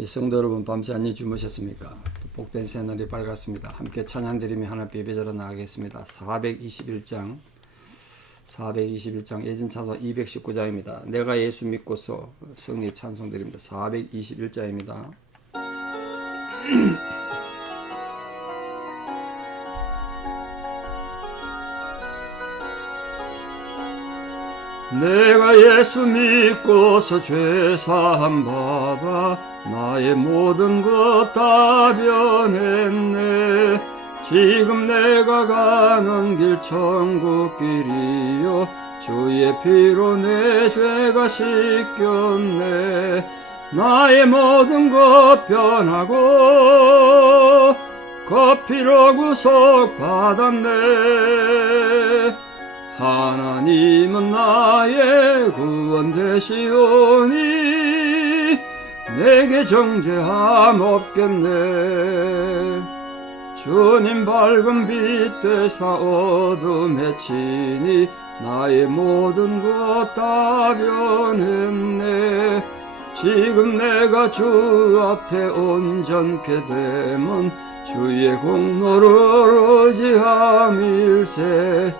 이 성도 여러분, 밤새 안녕히 주무셨습니까? 복된 새날이 밝았습니다. 함께 찬양드리며 하나님 예배자로 나가겠습니다. 421장 예전 찬송 219장입니다. 내가 예수 믿고서 승리 찬송드립니다. 421장입니다. 내가 예수 믿고서 죄사함 받아 나의 모든 것 다 변했네. 지금 내가 가는 길 천국길이요 주의 피로 내 죄가 씻겼네. 나의 모든 것 변하고 그 피로 구속 받았네. 하나님은 나의 구원 되시오니 내게 정죄함 없겠네. 주님 밝은 빛 되사 어둠에 치니 나의 모든 것 다 변했네. 지금 내가 주 앞에 온전케 되면 주의 공로를 의지함일세.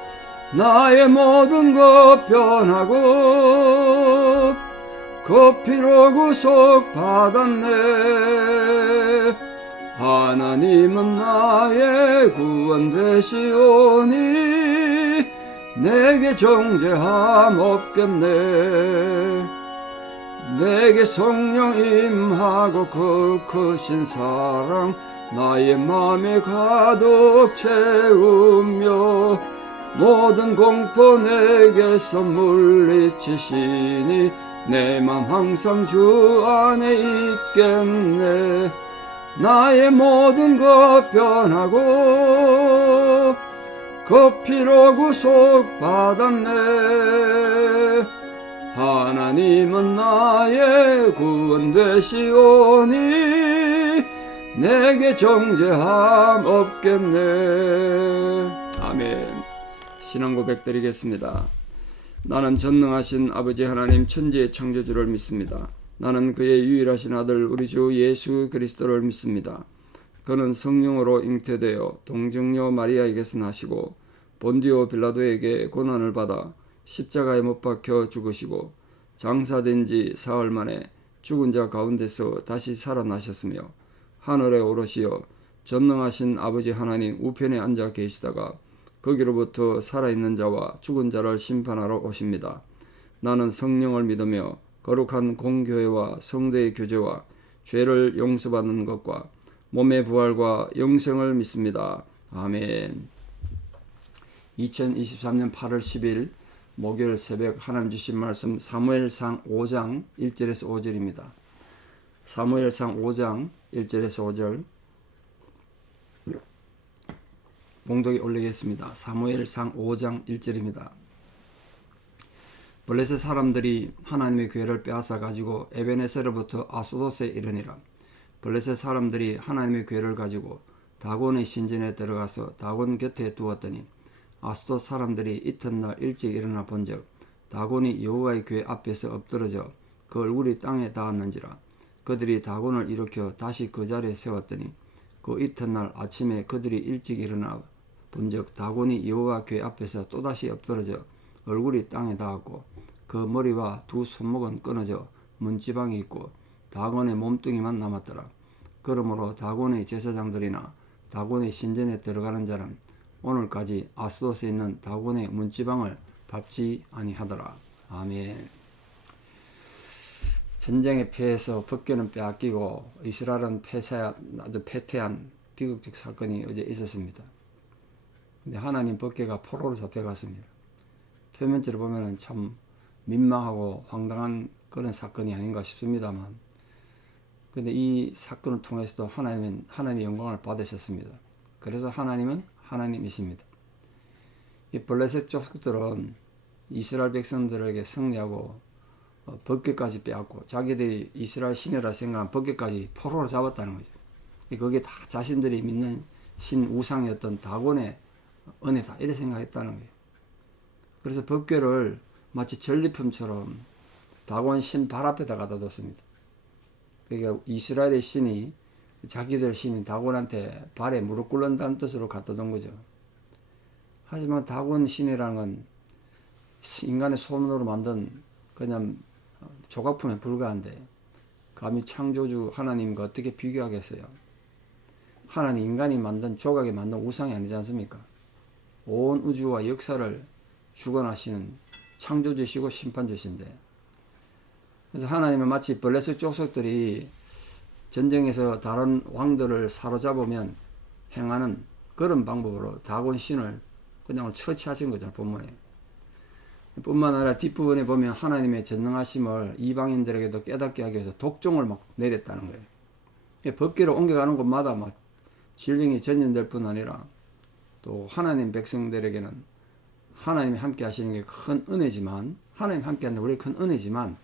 나의 모든 것 변하고 그 피로 구속 받았네. 하나님은 나의 구원 되시오니 내게 정죄함 없겠네. 내게 성령 임하고 그 크신 사랑 나의 맘에 가득 채우며 모든 공포 내게서 물리치시니 내 맘 항상 주 안에 있겠네. 나의 모든 것 변하고 그 피로 구속 받았네. 하나님은 나의 구원 되시오니 내게 정죄함 없겠네. 아멘. 신앙 고백 드리겠습니다. 나는 전능하신 아버지 하나님 천지의 창조주를 믿습니다. 나는 그의 유일하신 아들 우리 주 예수 그리스도를 믿습니다. 그는 성령으로 잉태되어 동정녀 마리아에게서 나시고 본디오 빌라도에게 고난을 받아 십자가에 못 박혀 죽으시고 장사된 지 사흘 만에 죽은 자 가운데서 다시 살아나셨으며 하늘에 오르시어 전능하신 아버지 하나님 우편에 앉아 계시다가 거기로부터 살아있는 자와 죽은 자를 심판하러 오십니다. 나는 성령을 믿으며 거룩한 공교회와 성도의 교제와 죄를 용서받는 것과 몸의 부활과 영생을 믿습니다. 아멘. 2023년 8월 10일 목요일 새벽 하나님 주신 말씀 사무엘상 5장 1절에서 5절입니다. 사무엘상 5장 1절에서 5절 봉독에 올리겠습니다. 사무엘상 5장 1절입니다. 블레셋 사람들이 하나님의 교회를 빼앗아 가지고 에베네셀로부터 아스돗에 이르니라. 블레셋 사람들이 하나님의 교회를 가지고 다곤의 신전에 들어가서 다곤 곁에 두었더니 아스돗 사람들이 이튿날 일찍 일어나 본즉 다곤이 여호와의 교회 앞에서 엎드러져 그 얼굴이 땅에 닿았는지라. 그들이 다곤을 일으켜 다시 그 자리에 세웠더니 그 이튿날 아침에 그들이 일찍 일어나 본즉 다곤이 여호와 교회 앞에서 또다시 엎드러져 얼굴이 땅에 닿았고 그 머리와 두 손목은 끊어져 문지방이 있고 다곤의 몸뚱이만 남았더라. 그러므로 다곤의 제사장들이나 다곤의 신전에 들어가는 자는 오늘까지 아스돗에 있는 다곤의 문지방을 밟지 아니하더라. 아멘. 전쟁에 패해서 법궤는 빼앗기고 이스라엘은 아주 패퇴한 비극적 사건이 어제 있었습니다. 근데 하나님 법궤가 포로로 잡혀갔습니다. 표면적으로 보면 참 민망하고 황당한 그런 사건이 아닌가 싶습니다만, 근데 이 사건을 통해서도 하나님의 영광을 받으셨습니다. 그래서 하나님은 하나님이십니다. 이 블레셋 족속들은 이스라엘 백성들에게 승리하고 법궤까지 빼앗고 자기들이 이스라엘 신이라 생각한 법궤까지 포로로 잡았다는 거죠. 그게 다 자신들이 믿는 신 우상이었던 다곤의 은혜다 이렇게 생각했다는 거예요. 그래서 법궤를 마치 전리품처럼 다곤 신 발 앞에다 갖다 뒀습니다. 그러니까 이스라엘의 신이 자기들 신인 다곤한테 발에 무릎 꿇는다는 뜻으로 갖다 둔 거죠. 하지만 다곤 신이라는 건 인간의 손으로 만든 그냥 조각품에 불과한데 감히 창조주 하나님과 어떻게 비교하겠어요? 하나님 인간이 만든 조각에 만든 우상이 아니지 않습니까? 온 우주와 역사를 주관하시는 창조주시고 심판주신데, 그래서 하나님은 마치 블레셋 족속들이 전쟁에서 다른 왕들을 사로잡으면 행하는 그런 방법으로 다곤 신을 그냥 처치하신 거잖아요, 본문에. 뿐만 아니라 뒷부분에 보면 하나님의 전능하심을 이방인들에게도 깨닫게 하기 위해서 독종을 막 내렸다는 거예요. 법궤를 옮겨가는 곳마다 막 질병이 전염될 뿐 아니라 또 하나님 백성들에게는 하나님이 함께 하시는 게 큰 은혜지만, 하나님 함께 하는 게 우리의 큰 은혜지만,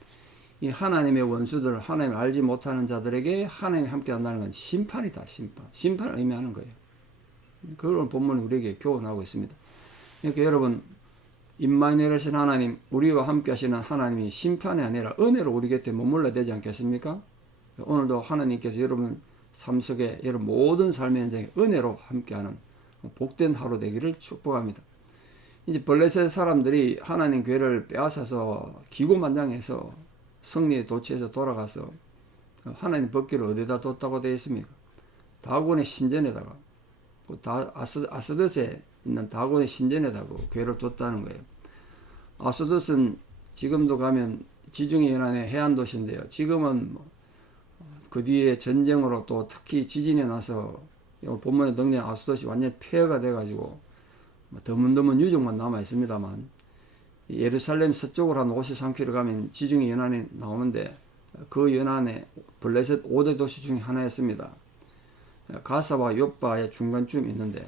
이 하나님의 원수들, 하나님을 알지 못하는 자들에게 하나님이 함께 한다는 건 심판이다, 심판. 심판을 의미하는 거예요. 그런 본문이 우리에게 교훈하고 있습니다. 그러니까 여러분, 임마누엘이신 하나님, 우리와 함께 하시는 하나님이 심판이 아니라 은혜로 우리 곁에 머물러야 되지 않겠습니까? 오늘도 하나님께서 여러분 삶 속에 여러분 모든 삶의 현장에 은혜로 함께하는 복된 하루 되기를 축복합니다. 이제 블레셋 사람들이 하나님 교회를 빼앗아서 기고만장해서 승리에 도취해서 돌아가서 하나님 법궤를 어디다 뒀다고 되어 있습니까? 다곤의 신전에다가, 아스돗에 있는 다곤의 신전에다가 교회를 뒀다는 거예요. 아스돗은 지금도 가면 지중해 연안의 해안 도시인데요. 지금은 그 뒤에 전쟁으로 또 특히 지진이 나서 본문에 등장 아스돗이 완전히 폐허가 돼가지고 드문드문 유적만 남아 있습니다만, 예루살렘 서쪽으로 한 53km 가면 지중해 연안이 나오는데 그 연안에 블레셋 5대 도시 중에 하나였습니다. 가사와 욥바의 중간쯤 있는데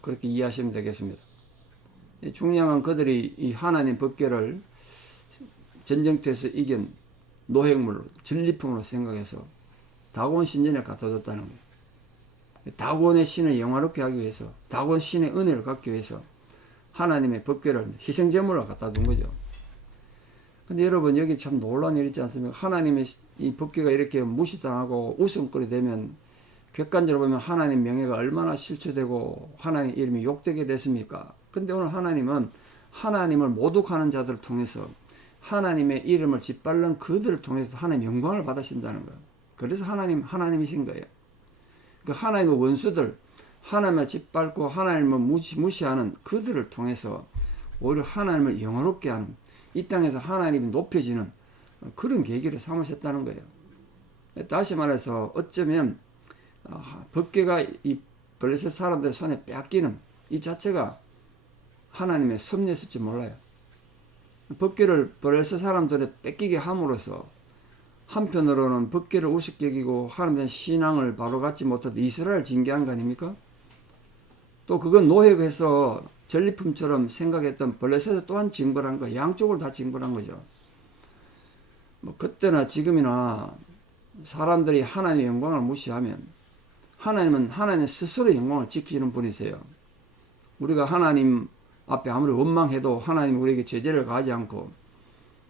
그렇게 이해하시면 되겠습니다. 중요한 그들이 이 하나님 법궤를 전쟁터에서 이긴 노획물로, 전리품으로 생각해서 다곤 신전에 갖다 뒀다는 거예요. 다곤의 신을 영화롭게 하기 위해서, 다곤 신의 은혜를 갖기 위해서 하나님의 법궤를 희생제물로 갖다 둔 거죠. 근데 여러분, 여기 참 놀라운 일 있지 않습니까? 하나님의 이 법궤가 이렇게 무시당하고 웃음거리 되면 객관적으로 보면 하나님 명예가 얼마나 실추되고 하나님 이름이 욕되게 됐습니까? 근데 오늘 하나님은 하나님을 모독하는 자들을 통해서 하나님의 이름을 짓밟는 그들을 통해서 하나님 영광을 받으신다는 거예요. 그래서 하나님이신 거예요. 그 하나님의 원수들, 하나님을 짓밟고 하나님을 무시하는 그들을 통해서 오히려 하나님을 영화롭게 하는, 이 땅에서 하나님이 높여지는 그런 계기를 삼으셨다는 거예요. 다시 말해서 어쩌면 법궤가 이 블레셋 사람들의 손에 뺏기는 이 자체가 하나님의 섭리였을지 몰라요. 법궤를 블레셋 사람들에 뺏기게 함으로써 한편으로는 법궤를 우습게 여기고 하나님의 신앙을 바로 갖지 못하던 이스라엘 징계한 거 아닙니까? 또 그건 노획해서 전리품처럼 생각했던 블레셋을 또한 징벌한 거, 양쪽을 다 징벌한 거죠. 그때나 지금이나 사람들이 하나님의 영광을 무시하면 하나님은 하나님 스스로 영광을 지키는 분이세요. 우리가 하나님 앞에 아무리 원망해도 하나님 우리에게 제재를 가하지 않고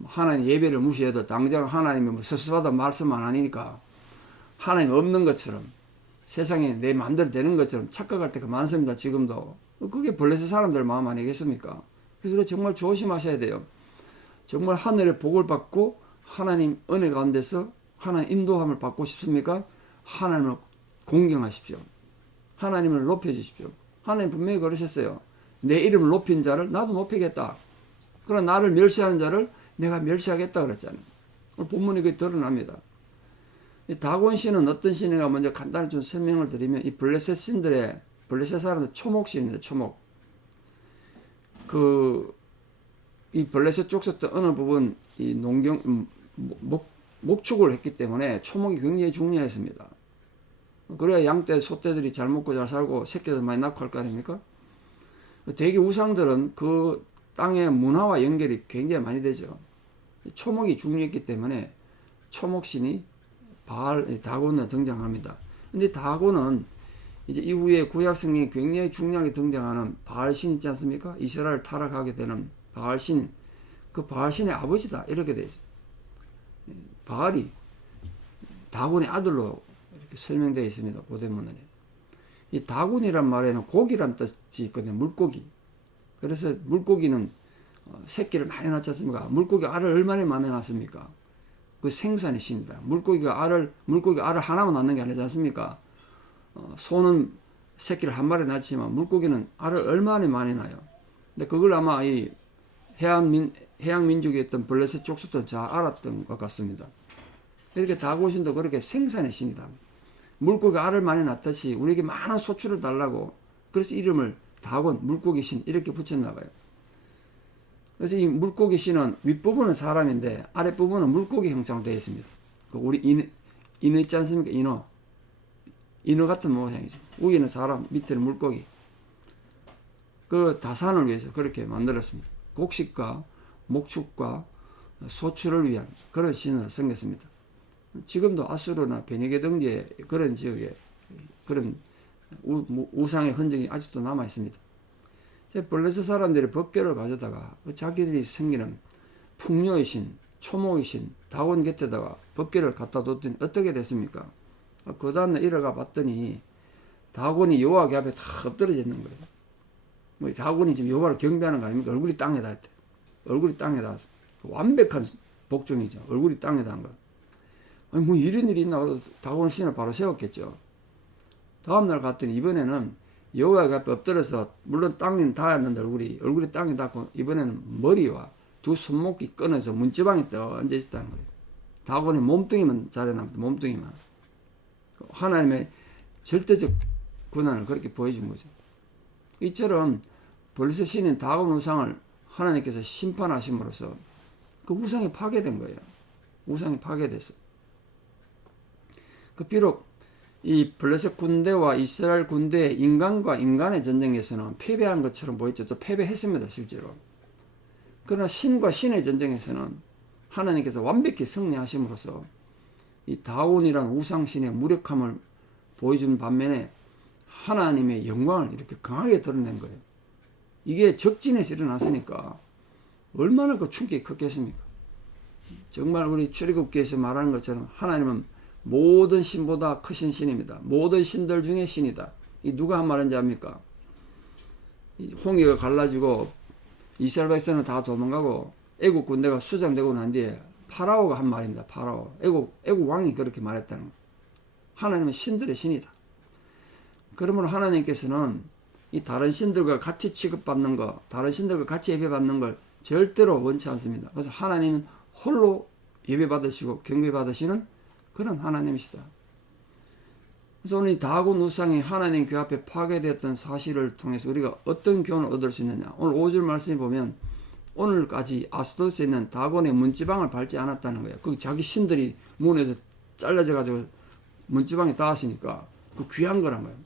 하나님 예배를 무시해도 당장 하나님이 스스로다 말씀 안 하니까 하나님 없는 것처럼 세상에 내 마음대로 되는 것처럼 착각할 때가 많습니다. 지금도. 그게 블레셋 사람들 마음 아니겠습니까? 그래서 우리 정말 조심하셔야 돼요. 정말 하늘의 복을 받고 하나님 은혜 가운데서 하나님 인도함을 받고 싶습니까? 하나님을 공경하십시오. 하나님을 높여주십시오. 하나님 분명히 그러셨어요. 내 이름을 높인 자를 나도 높이겠다. 그러나 나를 멸시하는 자를 내가 멸시하겠다 그랬잖아요. 오늘 본문이 그게 드러납니다. 이 다곤 신은 어떤 신인가 먼저 간단히 좀 설명을 드리면, 이 블레셋 신들의, 블레셋 사람들 초목신입니다. 초목. 이 블레셋 족속들 어느 부분 이 목축을 했기 때문에 초목이 굉장히 중요했습니다. 그래야 양떼, 소떼들이 잘 먹고 잘 살고 새끼들 많이 낳고 할 거 아닙니까? 대개 우상들은 그 땅의 문화와 연결이 굉장히 많이 되죠. 초목이 중요했기 때문에 초목신이 다곤에 등장합니다. 근데 다곤은 이제 이후에 구약 성경에 굉장히 중요하게 등장하는 바알신 있지 않습니까? 이스라엘 타락하게 되는 바알신, 그 바알신의 아버지다 이렇게 되어 있어요. 바알이 다곤의 아들로 이렇게 설명되어 있습니다. 고대문헌에. 이 다곤이란 말에는 고기란 뜻이 있거든요. 물고기. 그래서 물고기는 새끼를 많이 낳지 않습니까? 물고기 알을 얼마나 많이 낳습니까? 그 생산의 신이다. 물고기 알을 하나만 낳는 게 아니지 않습니까? 소는 새끼를 한 마리 낳지만 물고기는 알을 얼마나 많이 낳아요. 근데 그걸 아마 이 해양 민족이었던 블레셋 족속도 잘 알았던 것 같습니다. 이렇게 다곤신도 그렇게 생산의 신이다. 물고기 알을 많이 낳듯이 우리에게 많은 소출을 달라고 그래서 이름을 다곤, 물고기 신 이렇게 붙였나 봐요. 그래서 이 물고기 신은 윗부분은 사람인데 아랫부분은 물고기 형상으로 되어 있습니다. 우리 인어 있지 않습니까? 인어 같은 모양이죠. 위에는 사람, 밑에는 물고기. 그 다산을 위해서 그렇게 만들었습니다. 곡식과 목축과 소출을 위한 그런 신으로 섬겼습니다. 지금도 아수르나 베니게 등지에 그런 지역에 그런 우상의 흔적이 아직도 남아 있습니다. 블레셋 사람들이 법궤를 가져다가 자기들이 생기는 풍요의 신, 초목의 신, 다곤 곁에다가 법궤를 갖다 뒀더니 어떻게 됐습니까? 그 다음날 일어가 봤더니 다곤이 여호와 앞에 다 엎드려져 있는 거예요. 뭐 다곤이 지금 여호와를 경배하는 거 아닙니까? 얼굴이 땅에 닿았대. 얼굴이 땅에 닿았어. 완벽한 복종이죠. 얼굴이 땅에 닿은 거. 아니 뭐 이런 일이 있나? 다곤 신을 바로 세웠겠죠. 다음날 갔더니 이번에는 여호와 앞에 엎드려서 물론 땅에 닿았는데 얼굴이 땅에 닿고 이번에는 머리와 두 손목이 끊어서 문지방에 떠 앉아 있었다는 거예요. 다곤의 몸뚱이만 자라납니다. 몸뚱이만. 하나님의 절대적 권한을 그렇게 보여준 거죠. 이처럼 블레셋 신인 다곤 우상을 하나님께서 심판하심으로써 그 우상이 파괴된 거예요. 우상이 파괴됐어요. 비록 이 블레셋 군대와 이스라엘 군대의 인간과 인간의 전쟁에서는 패배한 것처럼 보였죠. 또 패배했습니다. 실제로. 그러나 신과 신의 전쟁에서는 하나님께서 완벽히 승리하심으로써 이 다곤이라는 우상신의 무력함을 보여준 반면에 하나님의 영광을 이렇게 강하게 드러낸 거예요. 이게 적진에서 일어났으니까 얼마나 그 충격이 컸겠습니까? 정말 우리 출애굽기에서 말하는 것처럼 하나님은 모든 신보다 크신 신입니다. 모든 신들 중에 신이다. 이 누가 한 말인지 압니까? 홍해가 갈라지고 이스라엘 백성은 다 도망가고 애국 군대가 수장되고 난 뒤에 파라오가 한 말입니다. 파라오. 애국 왕이 그렇게 말했다는 거예요. 하나님은 신들의 신이다. 그러므로 하나님께서는 이 다른 신들과 같이 취급받는 것, 다른 신들과 같이 예배받는 걸 절대로 원치 않습니다. 그래서 하나님은 홀로 예배받으시고 경배받으시는 그런 하나님이시다. 그래서 오늘 다곤 우상이 하나님 그 앞에 파괴되었던 사실을 통해서 우리가 어떤 교훈을 얻을 수 있느냐. 오늘 5절 말씀에 보면 오늘까지 아스도스에 있는 다곤의 문지방을 밟지 않았다는 거예요. 그 자기 신들이 문에서 잘라져 가지고 문지방에 닿았으니까 그 귀한 거란 거예요.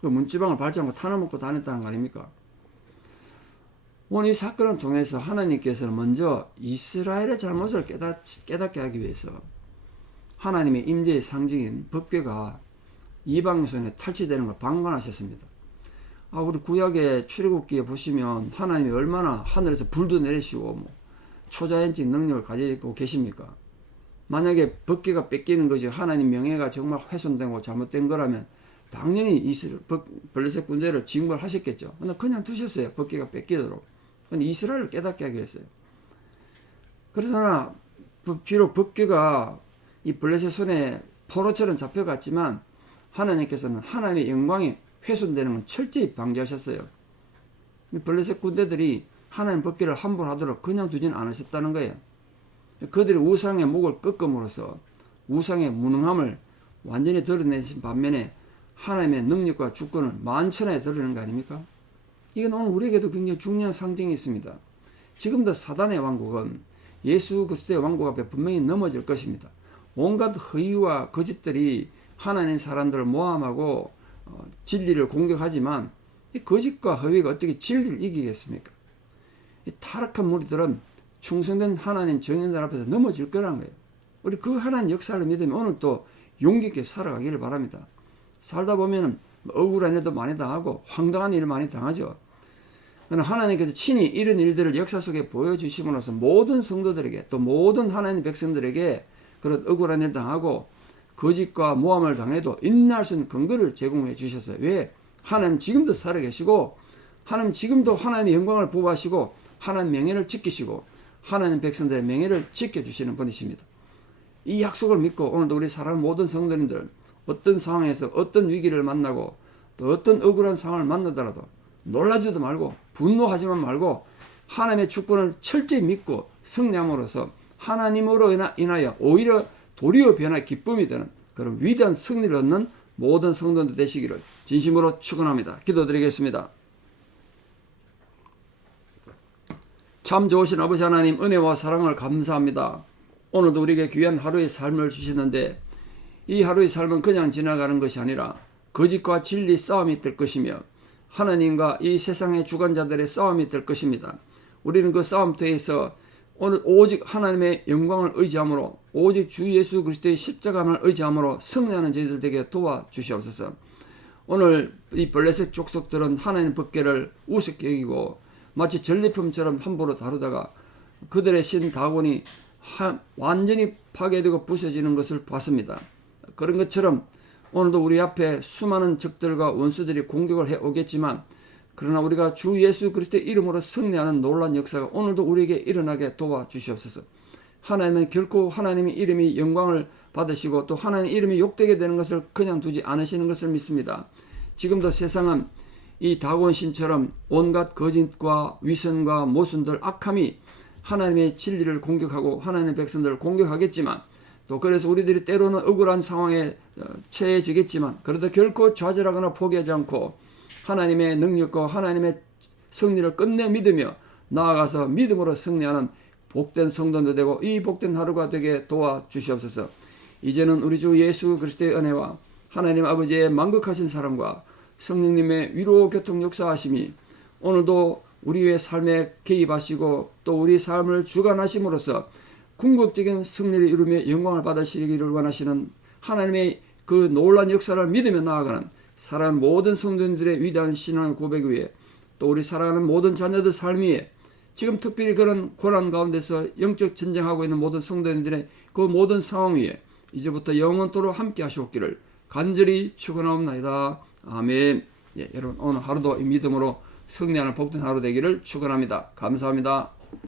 그 문지방을 밟지 않고 타눠먹고 다녔다는 거 아닙니까? 오늘 이 사건을 통해서 하나님께서는 먼저 이스라엘의 잘못을 깨닫게 하기 위해서 하나님의 임재의 상징인 법궤가 이방 손에 탈취되는 걸 방관하셨습니다. 우리 구약의 출애굽기에 보시면 하나님이 얼마나 하늘에서 불도 내리시고 초자연적 능력을 가지고 계십니까? 만약에 법궤가 뺏기는 것이 하나님 명예가 정말 훼손되고 잘못된 거라면 당연히 블레셋 군대를 징벌하셨겠죠. 그러나 그냥 두셨어요. 법궤가 뺏기도록. 이스라엘을 깨닫게 하기 위해서요. 그러나 비록 법궤가 이 블레셋 손에 포로처럼 잡혀갔지만 하나님께서는 하나님의 영광이 훼손되는 건 철저히 방지하셨어요. 블레셋 군대들이 하나님 법궤를 함부로 하도록 그냥 두진 않으셨다는 거예요. 그들이 우상의 목을 꺾음으로써 우상의 무능함을 완전히 드러내신 반면에 하나님의 능력과 주권을 만천하에 드러내는 거 아닙니까? 이건 오늘 우리에게도 굉장히 중요한 상징이 있습니다. 지금도 사단의 왕국은 예수 그리스도의 왕국 앞에 분명히 넘어질 것입니다. 온갖 허위와 거짓들이 하나님의 사람들을 모함하고 진리를 공격하지만 이 거짓과 허위가 어떻게 진리를 이기겠습니까? 이 타락한 무리들은 충성된 하나님 정인들 앞에서 넘어질 거라는 거예요. 우리 그 하나님 역사를 믿으면 오늘 또 용기 있게 살아가기를 바랍니다. 살다 보면 억울한 일도 많이 당하고 황당한 일을 많이 당하죠. 그러나 하나님께서 친히 이런 일들을 역사 속에 보여주심으로써 모든 성도들에게 또 모든 하나님 백성들에게 그런 억울한 일 당하고 거짓과 모함을 당해도 인내할 수 있는 근거를 제공해 주셨어요. 왜? 하나님 지금도 살아계시고 하나님 지금도 하나님의 영광을 보호하시고 하나님 명예를 지키시고 하나님 백성들의 명예를 지켜주시는 분이십니다. 이 약속을 믿고 오늘도 우리 사랑하는 모든 성도님들 어떤 상황에서 어떤 위기를 만나고 또 어떤 억울한 상황을 만나더라도 놀라지도 말고 분노하지만 말고 하나님의 축복을 철저히 믿고 승리함으로써 하나님으로 인하여 오히려 도리어 변화의 기쁨이 되는 그런 위대한 승리를 얻는 모든 성도들 되시기를 진심으로 축원합니다. 기도드리겠습니다. 참 좋으신 아버지 하나님, 은혜와 사랑을 감사합니다. 오늘도 우리에게 귀한 하루의 삶을 주시는데 이 하루의 삶은 그냥 지나가는 것이 아니라 거짓과 진리 싸움이 될 것이며 하나님과 이 세상의 주관자들의 싸움이 될 것입니다. 우리는 그 싸움터에서 오늘 오직 하나님의 영광을 의지함으로 오직 주 예수 그리스도의 십자가만을 의지함으로 승리하는 저희들 되게 도와주시옵소서. 오늘 이 블레셋 족속들은 하나님의 법궤를 우습게 여기고 마치 전리품처럼 함부로 다루다가 그들의 신 다곤이 완전히 파괴되고 부서지는 것을 봤습니다. 그런 것처럼 오늘도 우리 앞에 수많은 적들과 원수들이 공격을 해오겠지만 그러나 우리가 주 예수 그리스도의 이름으로 승리하는 놀라운 역사가 오늘도 우리에게 일어나게 도와주시옵소서. 하나님은 결코 하나님의 이름이 영광을 받으시고 또 하나님의 이름이 욕되게 되는 것을 그냥 두지 않으시는 것을 믿습니다. 지금도 세상은 이 다곤 신처럼 온갖 거짓과 위선과 모순들 악함이 하나님의 진리를 공격하고 하나님의 백성들을 공격하겠지만 또 그래서 우리들이 때로는 억울한 상황에 처해지겠지만 그래도 결코 좌절하거나 포기하지 않고 하나님의 능력과 하나님의 승리를 끝내 믿으며 나아가서 믿음으로 승리하는 복된 성도도 되고 이 복된 하루가 되게 도와주시옵소서. 이제는 우리 주 예수 그리스도의 은혜와 하나님 아버지의 만극하신 사랑과 성령님의 위로 교통 역사하심이 오늘도 우리의 삶에 개입하시고 또 우리 삶을 주관하심으로써 궁극적인 승리를 이루며 영광을 받으시기를 원하시는 하나님의 그 놀라운 역사를 믿으며 나아가는 사랑하는 모든 성도님들의 위대한 신앙의 고백 위에 또 우리 사랑하는 모든 자녀들 삶 위에 지금 특별히 그런 고난 가운데서 영적 전쟁하고 있는 모든 성도님들의 그 모든 상황 위에 이제부터 영원토록 함께 하시옵기를 간절히 축원하옵나이다. 아멘. 여러분 오늘 하루도 이 믿음으로 승리하는 복된 하루 되기를 축원합니다. 감사합니다.